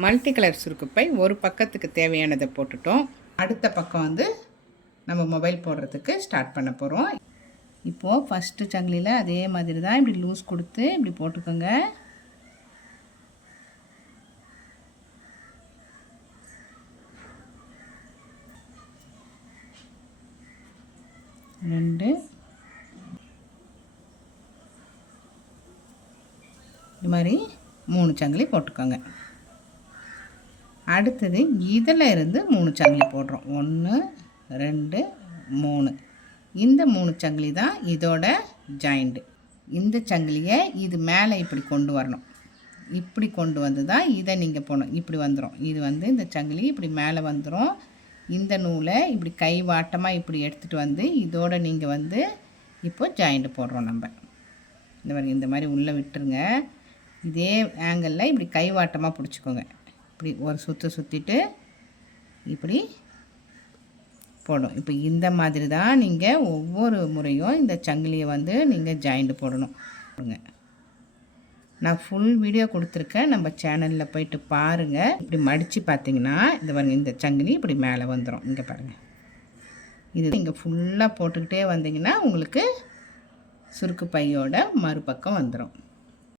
Multi colour சுருக்குப்பை ஒரு பக்கத்துக்கு தேவையானதை போட்டுட்டோம். அடுத்த பக்கம் வந்து நம்ம மொபைல் போடுறதுக்கு ஸ்டார்ட் பண்ண போகிறோம். இப்போது ஃபஸ்ட்டு சங்கிலியில் அதே மாதிரி தான் இப்படி லூஸ் கொடுத்து இப்படி போட்டுக்கோங்க. ரெண்டு இது மாதிரி 3 சங்கிலி போட்டுக்கோங்க. அடுத்தது இதில் இருந்து 3 சங்கிலி போடுறோம். 1 2 3. இந்த 3 சங்கிலி தான் இதோட ஜாயிண்ட்டு. இந்த சங்கிலியை இது மேலே இப்படி கொண்டு வரணும். இப்படி கொண்டு வந்து தான் இதை நீங்கள் போடணும். இப்படி வந்துடும். இது வந்து இந்த சங்கிலி இப்படி மேலே வந்துடும். இந்த நூலை இப்படி கை வாட்டமாக இப்படி எடுத்துகிட்டு வந்து இதோட நீங்கள் வந்து இப்போ ஜாயிண்ட்டு போடுறோம். நம்ம இந்த மாதிரி உள்ளே விட்டுருங்க. இதே ஆங்கிளில் இப்படி கை வாட்டமாக பிடிச்சிக்கோங்க. இப்படி ஒரு சுற்றிட்டு இப்படி போடும். இப்போ இந்த மாதிரி தான் நீங்கள் ஒவ்வொரு முறையும் இந்த சங்கிலியை வந்து நீங்கள் ஜாயிண்ட் போடணும். நான் ஃபுல் வீடியோ கொடுத்துருக்கேன், நம்ம சேனலில் போயிட்டு பாருங்கள். இப்படி மடித்து பார்த்தீங்கன்னா இந்த சங்கிலி இப்படி மேலே வந்துடும். இங்கே பாருங்கள், இது நீங்கள் ஃபுல்லாக போட்டுக்கிட்டே வந்தீங்கன்னா உங்களுக்கு சுருக்கு பையோட மறுபக்கம் வந்துடும்.